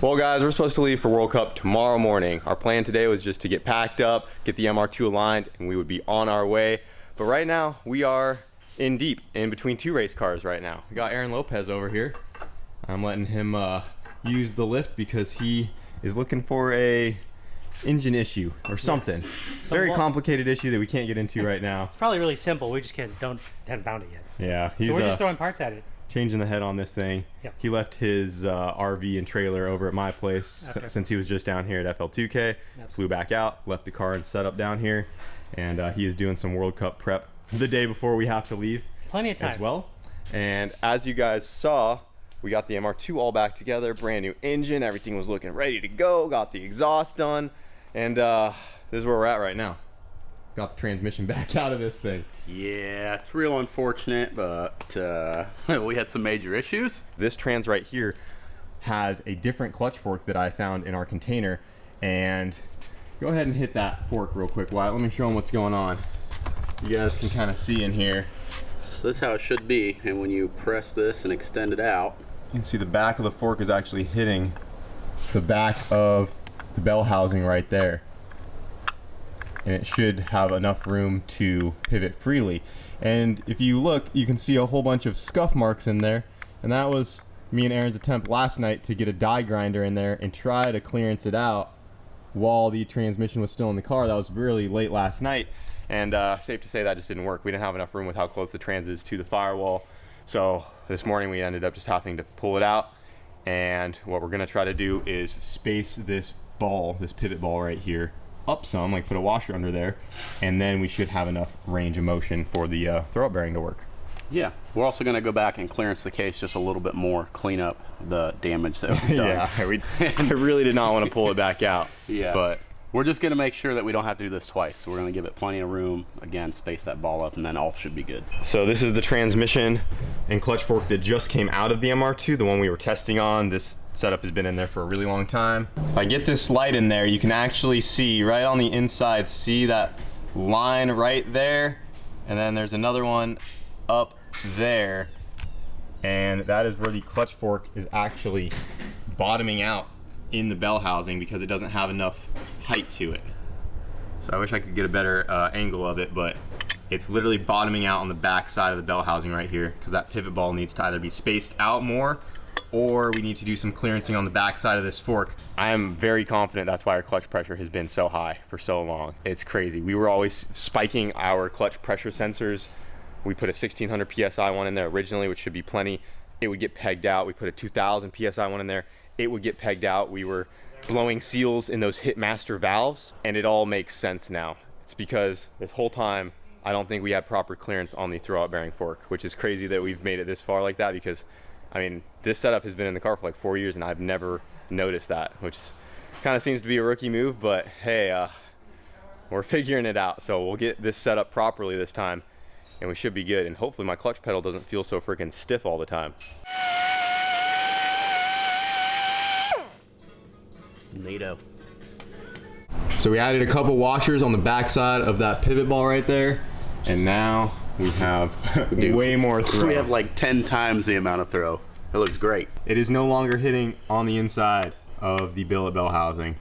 Well guys, we're supposed to leave for World Cup tomorrow morning. Our plan today was just to get packed up, get the MR2 aligned, and we would be on our way. But right now, we are in deep, in between two race cars right now. We got Aaron Lopez over here. I'm letting him use the lift because he is looking for a engine issue or something. Yes. Very complicated issue that we can't get into right now. It's probably really simple. We just haven't found it yet. Yeah, so we're just throwing parts at it. Changing the head on this thing. Yep. He left his RV and trailer over at my place since he was just down here at FL2K. Yep. Flew back out, left the car and set up down here, and he is doing some World Cup prep the day before we have to leave. Plenty of time. As well. And as you guys saw, we got the MR2 all back together, brand new engine, everything was looking ready to go, got the exhaust done, and this is where we're at right now. Got the transmission back out of this thing. Yeah, it's real unfortunate, but we had some major issues. This trans right here has a different clutch fork that I found in our container, and go ahead and hit that fork real quick, Wyatt. Let me show them what's going on. You guys can kind of see in here. So this is how it should be, and when you press this and extend it out, you can see the back of the fork is actually hitting the back of the bell housing right there. And it should have enough room to pivot freely. And if you look, you can see a whole bunch of scuff marks in there, and that was me and Aaron's attempt last night to get a die grinder in there and try to clearance it out while the transmission was still in the car. That was really late last night, and safe to say that just didn't work. We didn't have enough room with how close the trans is to the firewall, so this morning we ended up just having to pull it out. And what we're gonna try to do is space this ball, this pivot ball right here, up some, like put a washer under there, and then we should have enough range of motion for the throw-up bearing to work. Yeah, we're also going to go back and clearance the case just a little bit more, clean up the damage that was done. Yeah, I really did not want to pull it back out. Yeah, but we're just going to make sure that we don't have to do this twice. So we're going to give it plenty of room, again, space that ball up, and then all should be good. So this is the transmission and clutch fork that just came out of the MR2, the one we were testing on. This setup has been in there for a really long time. If I get this light in there, you can actually see right on the inside, see that line right there, and then there's another one up there, and that is where the clutch fork is actually bottoming out in the bell housing because it doesn't have enough height to it. So I wish I could get a better angle of it, but it's literally bottoming out on the back side of the bell housing right here because that pivot ball needs to either be spaced out more or we need to do some clearancing on the back side of this fork. I am very confident that's why our clutch pressure has been so high for so long. It's crazy. We were always spiking our clutch pressure sensors. We put a 1600 PSI one in there originally, which should be plenty. It would get pegged out. We put a 2000 PSI one in there. It would get pegged out. We were blowing seals in those Hitmaster valves, and it all makes sense now. It's because this whole time, I don't think we had proper clearance on the throw-out bearing fork, which is crazy that we've made it this far like that because, I mean, this setup has been in the car for like 4 years and I've never noticed that, which kind of seems to be a rookie move, but hey, we're figuring it out. So we'll get this set up properly this time and we should be good. And hopefully my clutch pedal doesn't feel so freaking stiff all the time. Neato. So we added a couple washers on the backside of that pivot ball right there, and now we have way more throw. We have like 10 times the amount of throw. It looks great. It is no longer hitting on the inside of the billet bell housing.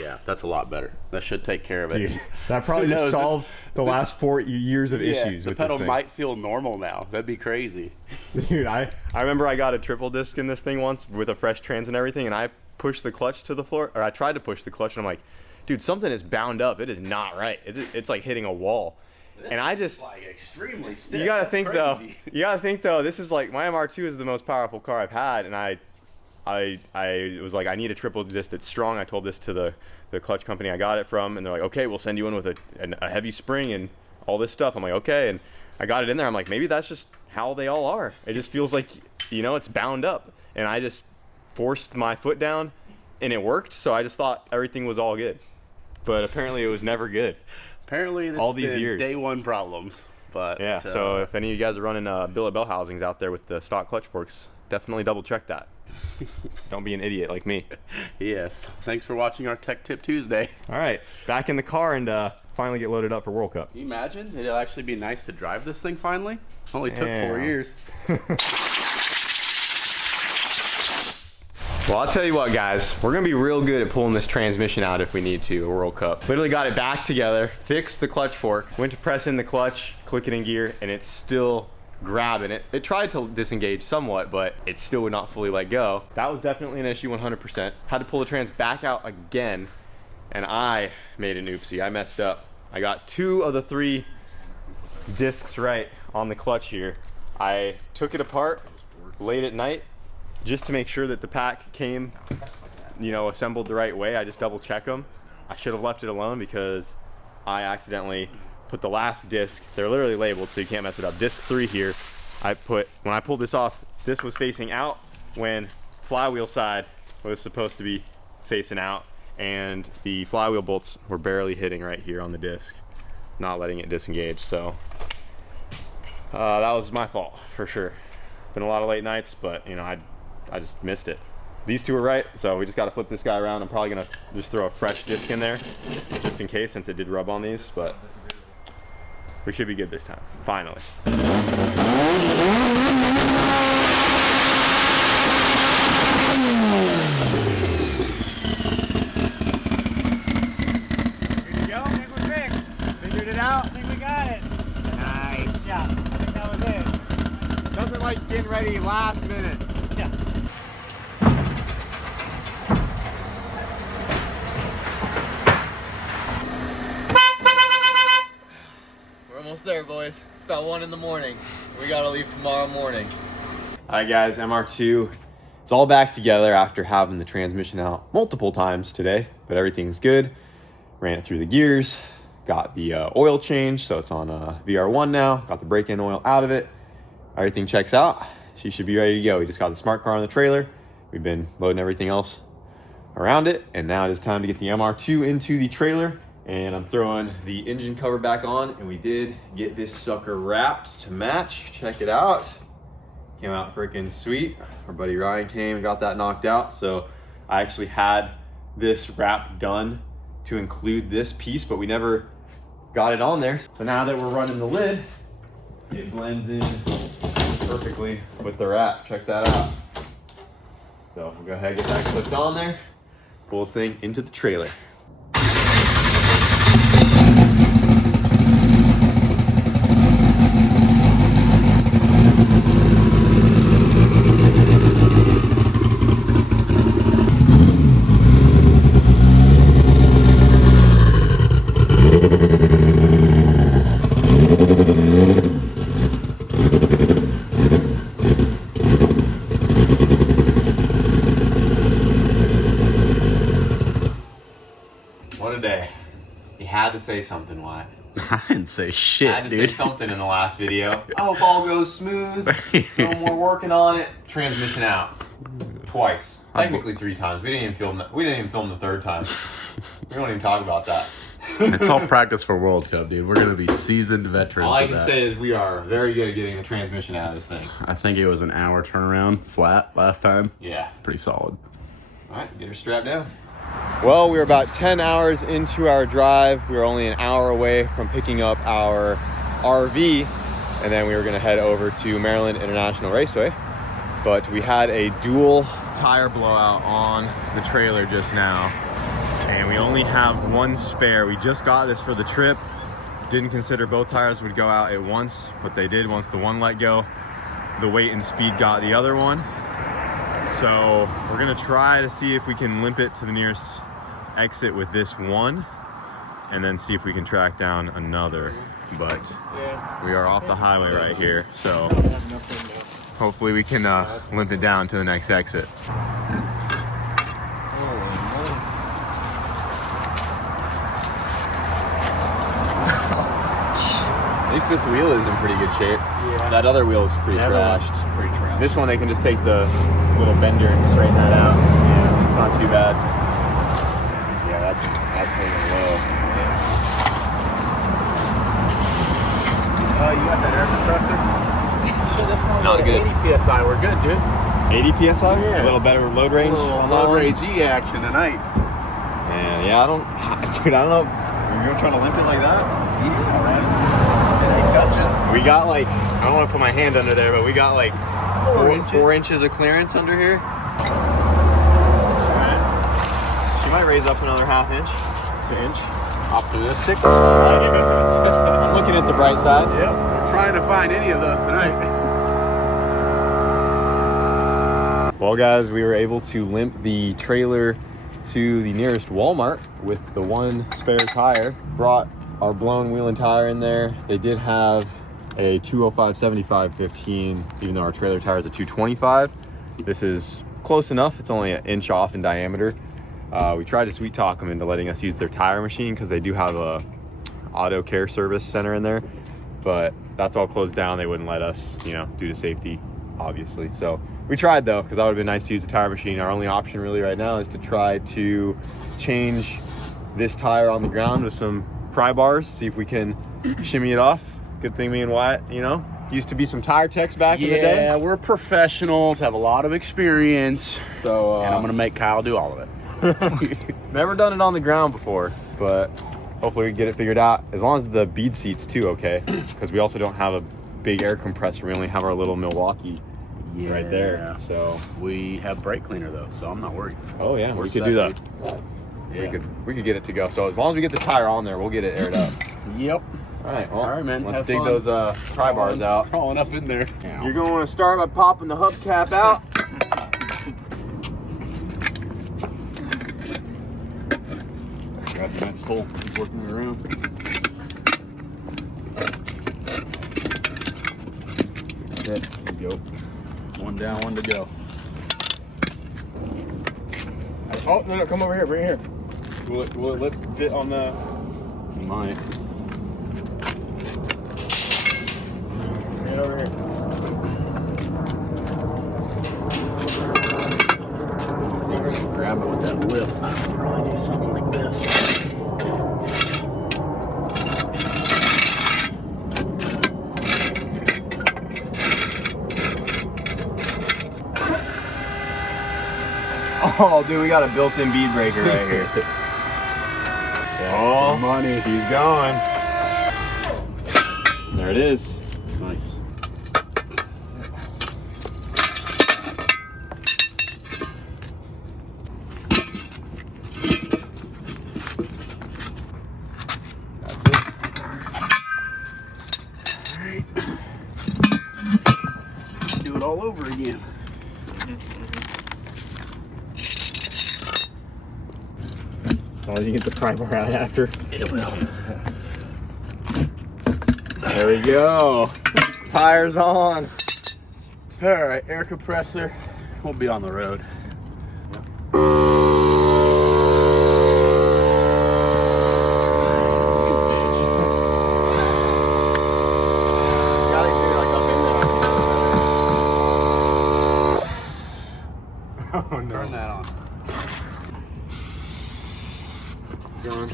Yeah, that's a lot better. That should take care of it. Dude, that probably just solved the last 4 years of issues with this thing. The pedal might feel normal now. That'd be crazy. Dude, I remember I got a triple disc in this thing once with a fresh trans and everything, and I pushed the clutch to the floor, or I tried to push the clutch, and I'm like, dude, something is bound up. It is not right. It's like hitting a wall. And I just like extremely stiff. You gotta think though, this is like, my MR2 is the most powerful car I've had, and I was like, I need a triple disc that's strong. I told this to the clutch company I got it from, and they're like, okay, we'll send you in with a heavy spring and all this stuff. I'm like, okay, and I got it in there. I'm like, maybe that's just how they all are. It just feels like, you know, it's bound up, and I just forced my foot down and it worked, so I just thought everything was all good, but apparently it was never good. Apparently this all these years, day one problems. But yeah, so if any of you guys are running billet bell housings out there with the stock clutch forks, definitely double check that. Don't be an idiot like me. Yes, thanks for watching our Tech Tip Tuesday. All right, back in the car and finally get loaded up for World Cup. Can you imagine? It'll actually be nice to drive this thing finally. Only took 4 years. Well, I'll tell you what, guys. We're gonna be real good at pulling this transmission out if we need to, a World Cup. Literally got it back together, fixed the clutch fork, went to press in the clutch, click it in gear, and it's still grabbing it. It tried to disengage somewhat, but it still would not fully let go. That was definitely an issue 100%. Had to pull the trans back out again, and I made an oopsie. I messed up. I got 2 of the 3 discs right on the clutch here. I took it apart late at night just to make sure that the pack came, you know, assembled the right way. I just double check them. I should have left it alone because I accidentally put the last disc, they're literally labeled so you can't mess it up, disc 3 here. When I pulled this off, this was facing out when flywheel side was supposed to be facing out, and the flywheel bolts were barely hitting right here on the disc, not letting it disengage. So that was my fault for sure. Been a lot of late nights, but you know, I just missed it. These 2 are right, so we just got to flip this guy around. I'm probably gonna just throw a fresh disc in there just in case, since it did rub on these, but we should be good this time, finally. Good to go? I think we're fixed. Figured it out? I think we got it. Nice. Yeah, I think that was it. Nothing like getting ready last minute. Yeah. Almost there, boys. It's about 1 in the morning. We gotta leave tomorrow morning. All right, guys, MR2. It's all back together after having the transmission out multiple times today, but everything's good. Ran it through the gears, got the oil change, so it's on VR1 now. Got the brake-in oil out of it. Everything checks out. She should be ready to go. We just got the smart car on the trailer. We've been loading everything else around it, and now it is time to get the MR2 into the trailer. And I'm throwing the engine cover back on, and we did get this sucker wrapped to match. Check it out. Came out freaking sweet. Our buddy Ryan came and got that knocked out. So I actually had this wrap done to include this piece, but we never got it on there. So now that we're running the lid, it blends in perfectly with the wrap. Check that out. So we'll go ahead and get that clipped on there. Pull this thing into the trailer. What a day. You had to say something, Wyatt. I didn't say shit, I had to dude. say something in the last video. I hope all goes smooth. No more working on it. Transmission out. Twice. Technically 3 times. We didn't even film the 3rd time. We don't even talk about that. It's all practice for World Cup, dude. We're gonna be seasoned veterans. All I of can that. say is we are very good at getting the transmission out of this thing. I think it was an hour turnaround flat last time. Yeah. Pretty solid. All right, get her strapped down. Well, we were about 10 hours into our drive. We were only an hour away from picking up our RV, and then we were gonna head over to Maryland International Raceway. But we had a dual tire blowout on the trailer just now, and we only have 1 spare. We just got this for the trip. Didn't consider both tires would go out at once, but they did once the one let go. The weight and speed got the other one. So we're gonna try to see if we can limp it to the nearest exit with this one, and then see if we can track down another. But we are off the highway right here, so hopefully we can limp it down to the next exit. At least this wheel is in pretty good shape. Yeah. That other wheel is pretty trashed. This one, they can just take the little bender and straighten that out. Yeah, it's not too bad. Yeah, that's hanging low. You got that air compressor? That's Not good. 80 PSI, we're good, dude. 80 PSI? Yeah. A little better load range? A little on that load one? range E action tonight. Yeah, I don't know. You're trying to limp it like that? Yeah, man. It ain't touching. We got like, I don't want to put my hand under there, but we got like 4 inches of clearance under here. might raise up another ½ inch to inch. Optimistic. I'm looking at the bright side. Yep, we're trying to find any of those tonight. Well guys, we were able to limp the trailer to the nearest Walmart with the one spare tire. Brought our blown wheel and tire in there. They did have a 205/75/15, even though our trailer tire is a 225. This is close enough. It's only 1 inch off in diameter. We tried to sweet talk them into letting us use their tire machine because they do have a auto care service center in there, but that's all closed down. They wouldn't let us, you know, due to safety, obviously. So we tried though, because that would have been nice to use the tire machine. Our only option really right now is to try to change this tire on the ground with some pry bars, see if we can shimmy it off. Good thing me and Wyatt, you know, used to be some tire techs back in the day. Yeah, we're professionals, have a lot of experience. So And I'm gonna make Kyle do all of it. never done it on the ground before, but hopefully we can get it figured out. As long as the bead seat's too okay, because we also don't have a big air compressor. We only have our little Milwaukee right there. So we have brake cleaner though, so I'm not worried. oh yeah, We're we could set, do that. Yeah. We could get it to go. So as long as we get the tire on there, we'll get it aired up. Yep. All right, well, All right, man. let's Have dig fun. those pry bars out. Crawling up in there. You're going to want to start by popping the hubcap out. Grab the next hole. Keep working around. There you go. One down, one to go. Oh, no, come over here. Bring it here. Will it fit on the... You might. Bring it over here. Grab it with that whip. I could probably do something like this. Oh, dude, we got a built-in bead breaker right here. Oh, money. He's going. There it is. Nice. That's it. Alright. Do it all over again. As long as you get the pry bar out after. It will. There we go. Tires on. Alright, air compressor. We'll be on the road. Oh no. Turn that on. Going.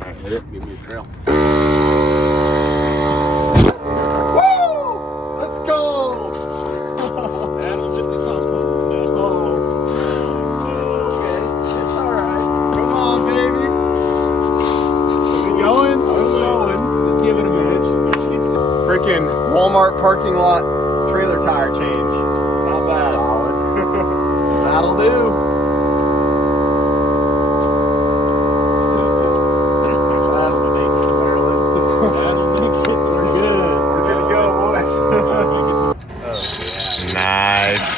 Alright, hit it. Give me a trail. Woo! Let's go! That'll get the top one. Okay, it's alright. Come on, baby. Is it going? I'm going. Just give it a minute. Freaking Walmart parking lot trailer tire change. Not bad. That'll do. We're good. We're good to go, boys. Nice.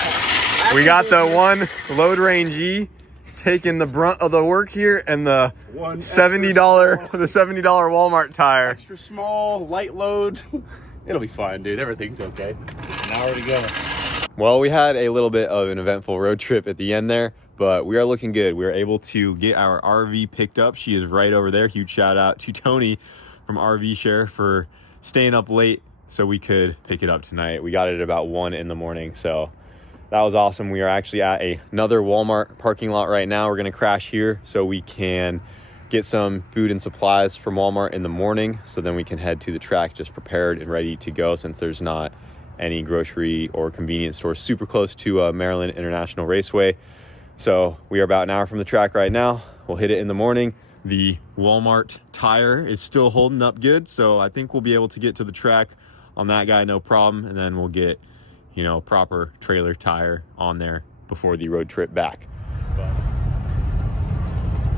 We got the one load range E taking the brunt of the work here, and the One $70 Walmart tire. Extra small, light load. It'll be fine, dude. Everything's okay. Now we're to go. Well, we had a little bit of an eventful road trip at the end there, but we are looking good. We were able to get our RV picked up. She is right over there. Huge shout out to Tony from RV Share for staying up late so we could pick it up tonight. We got it at about 1 in the morning, so that was awesome. We are actually at another Walmart parking lot right now. We're gonna crash here so we can get some food and supplies from Walmart in the morning, so then we can head to the track just prepared and ready to go, since there's not any grocery or convenience stores super close to Maryland International Raceway. So we are about an hour from the track right now. We'll hit it in the morning. The Walmart tire is still holding up good, so I think we'll be able to get to the track on that guy, no problem. And then we'll get, you know, proper trailer tire on there before the road trip back.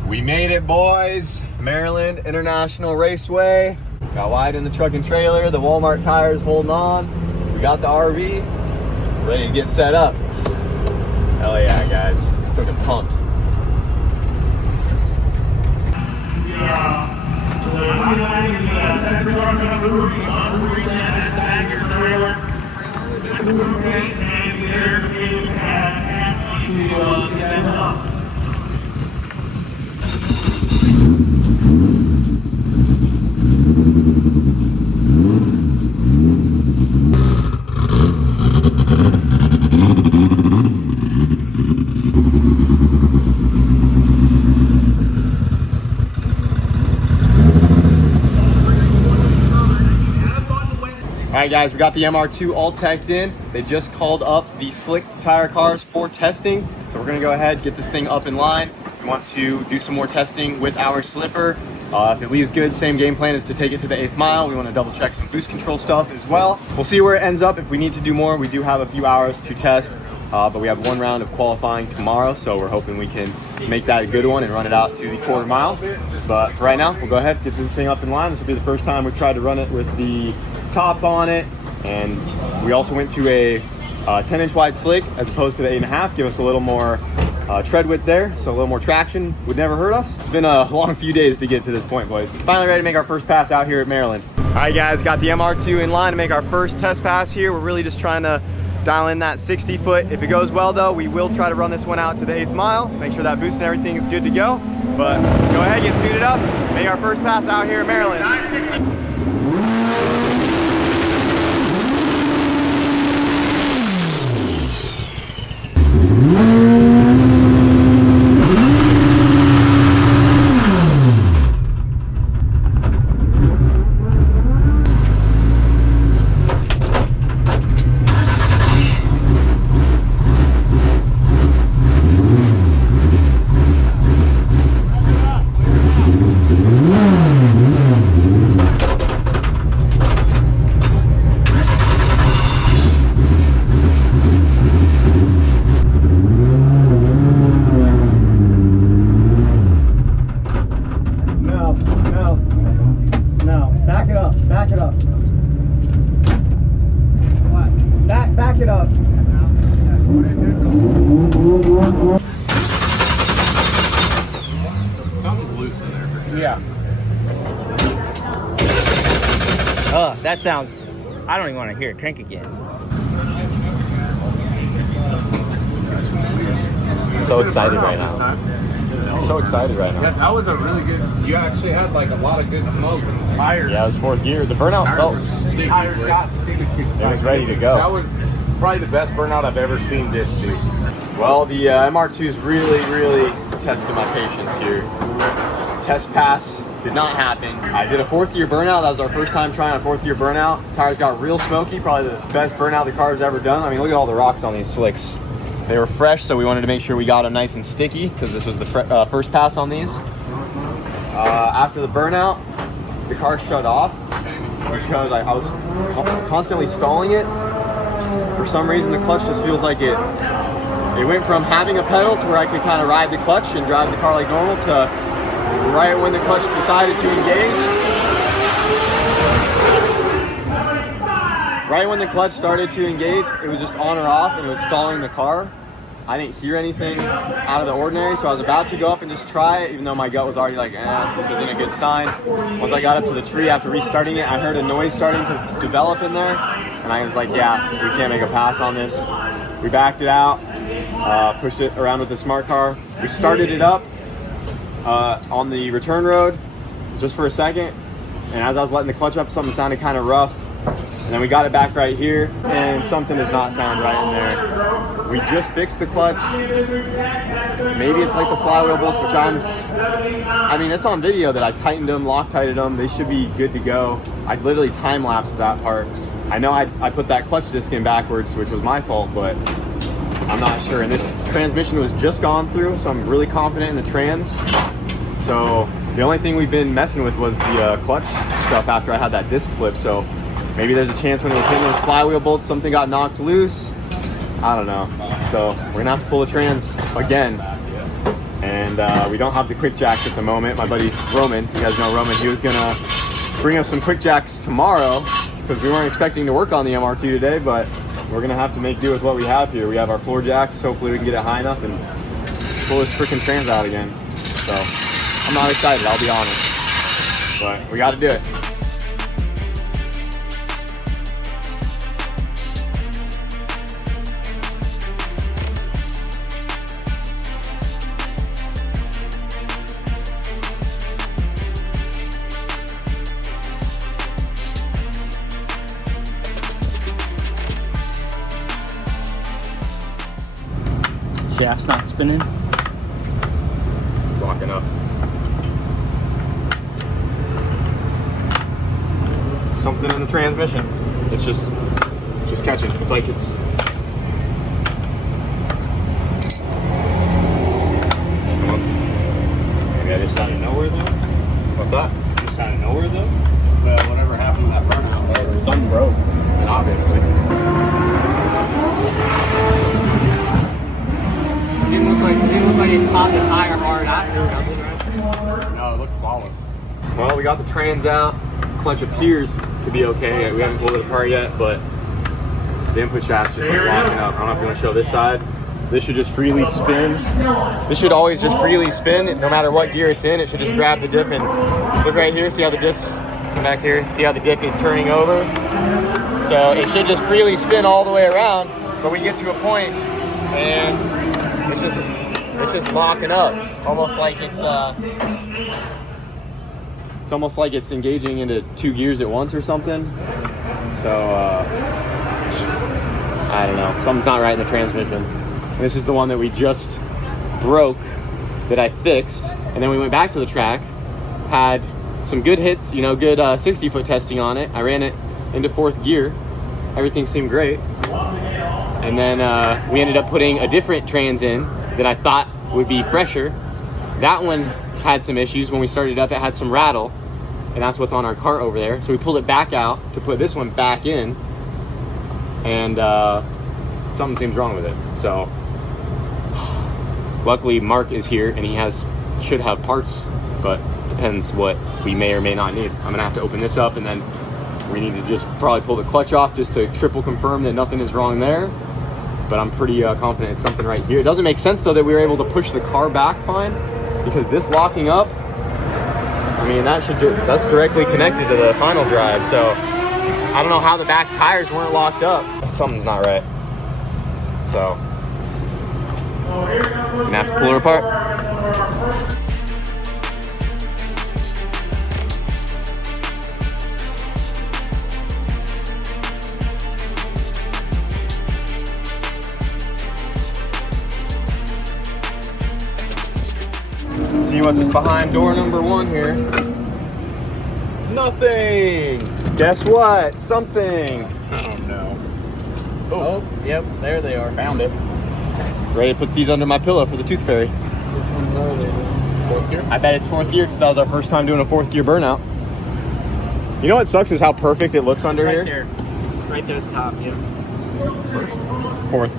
We made it, boys. Maryland International Raceway. Got wide in the truck and trailer. The Walmart tires holding on. We got the RV ready to get set up. Hell yeah, guys. Freaking pumped. All right, guys, we got the MR2 all teched in. They just called up the slick tire cars for testing. So we're gonna go ahead, get this thing up in line. We want to do some more testing with our slipper. If it leaves good, same game plan is to take it to the 8th mile. We wanna double check some boost control stuff as well. We'll see where it ends up. If we need to do more, we do have a few hours to test, but we have one round of qualifying tomorrow. So we're hoping we can make that a good one and run it out to the quarter mile. But for right now, we'll go ahead, get this thing up in line. This will be the first time we've tried to run it with the top on it, and we also went to a 10-inch wide slick as opposed to the 8.5, give us a little more tread width there, so a little more traction would never hurt us. It's been a long few days to get to this point, boys. Finally ready to make our first pass out here at Maryland. All right, guys, got the MR2 in line to make our first test pass here. We're really just trying to dial in that 60 foot. If it goes well though, we will try to run this one out to the 8th mile, make sure that boost and everything is good to go. But go ahead, get suited up, make our first pass out here at Maryland. Back it up. Something's loose in there for sure. Yeah. Oh, that sounds, I don't even want to hear it crank again. I'm so excited right now. So excited right now. Yeah, that was a really good. You actually had like a lot of good smoke. The tires. Yeah, it was 4th gear. The burnout felt. The tires got sticky. It was ready to go. That was probably the best burnout I've ever seen this do. Well, the MR2's really tested my patience here. Test pass did not happen. I did a 4th gear burnout. That was our first time trying a 4th gear burnout. Tires got real smoky. Probably the best burnout the car's ever done. I mean, look at all the rocks on these slicks. They were fresh, so we wanted to make sure we got them nice and sticky because this was the first pass on these. After the burnout, the car shut off because I was constantly stalling it. For some reason, the clutch just feels like it went from having a pedal to where I could kind of ride the clutch and drive the car like normal to right when the clutch decided to engage. Right when the clutch started to engage, it was just on or off and it was stalling the car. I didn't hear anything out of the ordinary, so I was about to go up and just try it, even though my gut was already like, this isn't a good sign. Once I got up to the tree after restarting it, I heard a noise starting to develop in there, and I was like, yeah, we can't make a pass on this. We backed it out, pushed it around with the smart car. We started it up on the return road just for a second, and as I was letting the clutch up, something sounded kind of rough. And then we got it back right here, and something does not sound right in there. We just fixed the clutch. Maybe it's like the flywheel bolts, which I mean, it's on video that I tightened them, Loctited them. They should be good to go. I literally time-lapsed that part. I know I put that clutch disc in backwards, which was my fault, but I'm not sure. And this transmission was just gone through, so I'm really confident in the trans. So the only thing we've been messing with was the clutch stuff after I had that disc flip. So Maybe there's a chance when it was hitting those flywheel bolts, something got knocked loose. I don't know. So we're gonna have to pull the trans again. And we don't have the quick jacks at the moment. My buddy Roman, you guys know Roman, he was gonna bring us some quick jacks tomorrow because we weren't expecting to work on the MR2 today, but we're gonna have to make do with what we have here. We have our floor jacks. Hopefully we can get it high enough and pull this freaking trans out again. So I'm not excited, I'll be honest, but we gotta do it. Shaft's not spinning. It's locking up. Something in the transmission. It's just catching. It's like it's. Maybe I just out of nowhere though. What's that? Just out of nowhere though. Well, whatever happened to that burnout, something broke, and obviously. Didn't look like it caught the tire hard after or nothing, right? No, it looked flawless. Well, we got the trans out. Clutch appears to be okay. We haven't pulled it apart yet, but the input shaft's just like locking up. I don't know if you want to show this side. This should just freely spin. This should always just freely spin, no matter what gear it's in. It should just grab the diff and look right here. See how the diff's, come back here. See how the diff is turning over? So it should just freely spin all the way around, but we get to a point and it's just locking up, almost like it's almost like it's engaging into 2 gears at once or something. So I don't know, something's not right in the transmission. And this is the one that we just broke, that I fixed, and then we went back to the track, had some good hits, you know, good 60-foot testing on it. I ran it into 4th gear, everything seemed great. And then we ended up putting a different trans in that I thought would be fresher. That one had some issues. When we started up, it had some rattle, and that's what's on our cart over there. So we pulled it back out to put this one back in, and something seems wrong with it. So luckily Mark is here, and he should have parts, but depends what we may or may not need. I'm gonna have to open this up, and then we need to just probably pull the clutch off just to triple confirm that nothing is wrong there. But I'm pretty confident it's something right here. It doesn't make sense though that we were able to push the car back fine, because this locking up, I mean, that's directly connected to the final drive. So I don't know how the back tires weren't locked up. Something's not right. So I'm gonna have to pull her apart. See what's behind door number 1 here. Nothing. Guess what? Something. Oh no. Oh, yep, there they are. Found it. Ready to put these under my pillow for the tooth fairy. 4th gear? I bet it's 4th gear because that was our first time doing a 4th gear burnout. You know what sucks is how perfect it looks under right here. Right there at the top, yeah. 4th.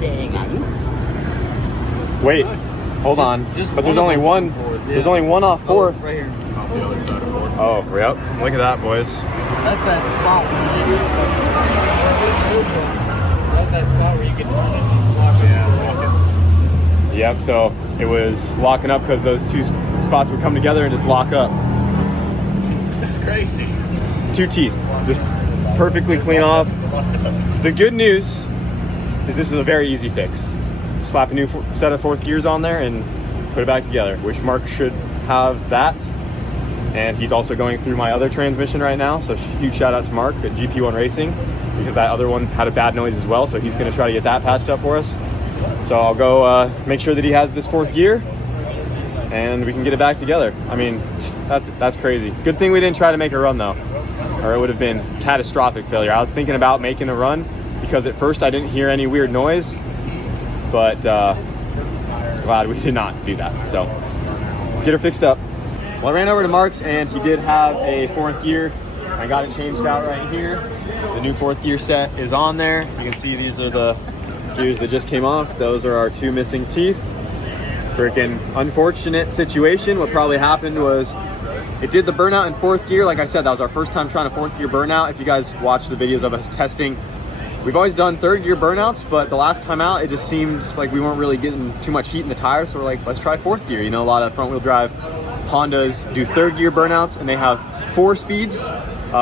Dang. Wait, hold on. just but there's one only of one. them's 4th, yeah. There's only one off 4th. Right here. Off the other side of 4th. Oh, yep. Look at that, boys. That's that spot where you That's that spot where you can turn it and lock it. Yeah, lock it. Yep. So it was locking up because those two spots would come together and just lock up. That's crazy. 2 teeth, just perfectly clean off. The good news is this is a very easy fix. Slap a new set of 4th gears on there and put it back together, which Mark should have that. And he's also going through my other transmission right now, so huge shout out to Mark at GP1 Racing, because that other one had a bad noise as well, so he's going to try to get that patched up for us. So I'll go make sure that he has this 4th gear, and we can get it back together. I mean, that's crazy. Good thing we didn't try to make a run though, or it would have been catastrophic failure. I was thinking about making a run because at first I didn't hear any weird noise, but glad we did not do that. So let's get her fixed up. Well, I ran over to Mark's and he did have a 4th gear. I got it changed out right here. The new 4th gear set is on there. You can see these are the gears that just came off. Those are our 2 missing teeth. Freaking unfortunate situation. What probably happened was it did the burnout in 4th gear. Like I said, that was our first time trying a 4th gear burnout. If you guys watch the videos of us testing, we've always done 3rd gear burnouts, but the last time out, it just seemed like we weren't really getting too much heat in the tires. So we're like, let's try 4th gear. You know, a lot of front wheel drive Hondas do 3rd gear burnouts and they have 4 speeds.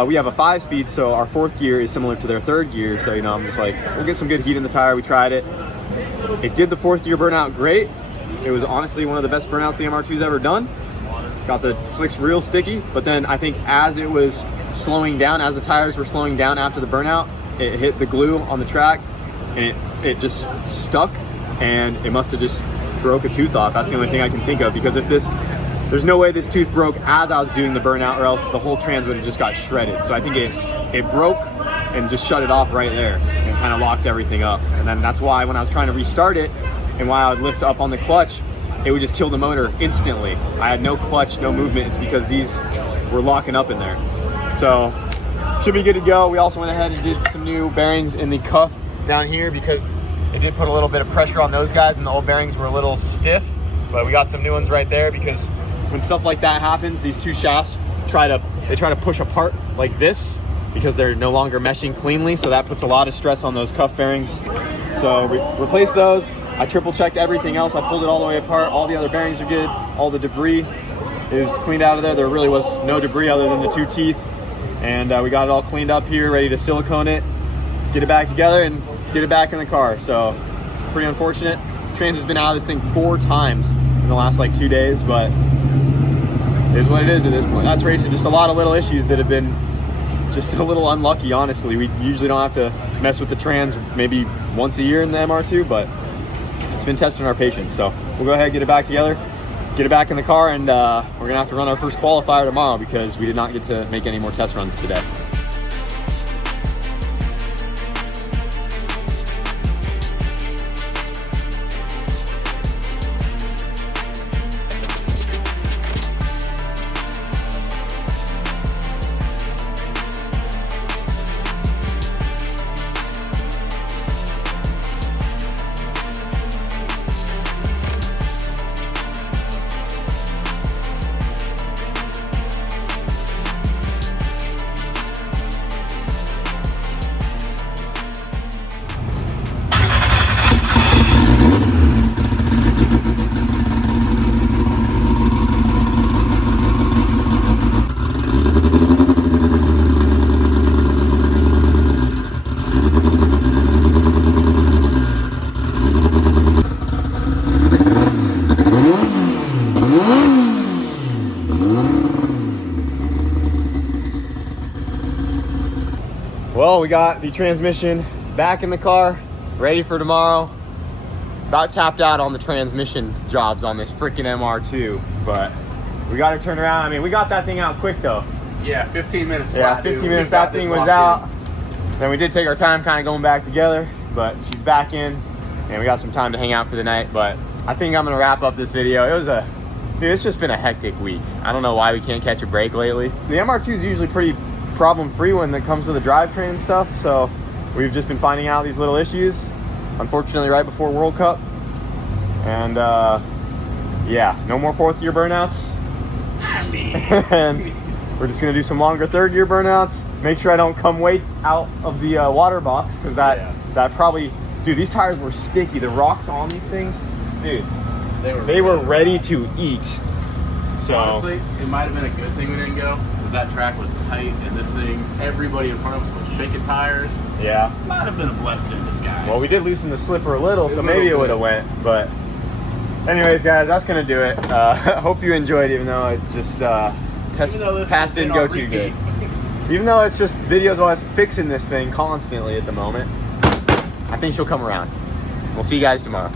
We have a 5 speed, so our 4th gear is similar to their 3rd gear. So, you know, I'm just like, we'll get some good heat in the tire. We tried it. It did the 4th gear burnout great. It was honestly one of the best burnouts the MR2's ever done. Got the slicks real sticky, but then I think as it was slowing down, as the tires were slowing down after the burnout, it hit the glue on the track and it just stuck, and it must have just broke a tooth off. That's the only thing I can think of, because if there's no way this tooth broke as I was doing the burnout, or else the whole trans would have just got shredded. So I think it broke and just shut it off right there and kind of locked everything up. And then that's why when I was trying to restart it and why I would lift up on the clutch, it would just kill the motor instantly. I had no clutch, no movement. It's because these were locking up in there. So should be good to go. We also went ahead and did some new bearings in the cuff down here, because it did put a little bit of pressure on those guys and the old bearings were a little stiff, but we got some new ones right there, because when stuff like that happens, these 2 shafts try to push apart like this because they're no longer meshing cleanly. So that puts a lot of stress on those cuff bearings. So we replaced those. I triple checked everything else. I pulled it all the way apart. All the other bearings are good. All the debris is cleaned out of there. There really was no debris other than the 2 teeth. And we got it all cleaned up here, ready to silicone it, get it back together, and get it back in the car. So pretty unfortunate. Trans has been out of this thing 4 times in the last like 2 days, but it is what it is at this point. That's racing. Just a lot of little issues that have been just a little unlucky, honestly. We usually don't have to mess with the trans maybe once a year in the MR2, but it's been testing our patience. So we'll go ahead and get it back together, get it back in the car, and we're gonna have to run our first qualifier tomorrow because we did not get to make any more test runs today. Well, we got the transmission back in the car, ready for tomorrow. About tapped out on the transmission jobs on this freaking MR2, but we got it turned around. I mean, we got that thing out quick though. Yeah, 15 minutes flat. Yeah, 15 minutes that thing was out. Then we did take our time kind of going back together, but she's back in and we got some time to hang out for the night. But I think I'm gonna wrap up this video. Dude, it's just been a hectic week. I don't know why we can't catch a break lately. The MR2 is usually pretty problem-free when it comes to the drivetrain and stuff, so we've just been finding out these little issues, unfortunately right before World Cup. And yeah, no more 4th gear burnouts. And we're just gonna do some longer 3rd gear burnouts. Make sure I don't come way out of the water box, because that probably, dude, these tires were sticky. The rocks on these things, dude, they were ready to eat. So honestly, it might have been a good thing we didn't go, because that track was tight and this thing, everybody in front of us was shaking tires. Yeah, Might have been a blessing in disguise. well, we did loosen the slipper a little, so maybe it would have went. But anyways, guys, that's gonna do it. Hope you enjoyed, even though it just test didn't go too good. Even though it's just videos of us fixing this thing constantly at the moment, I think she'll come around. We'll see you guys tomorrow.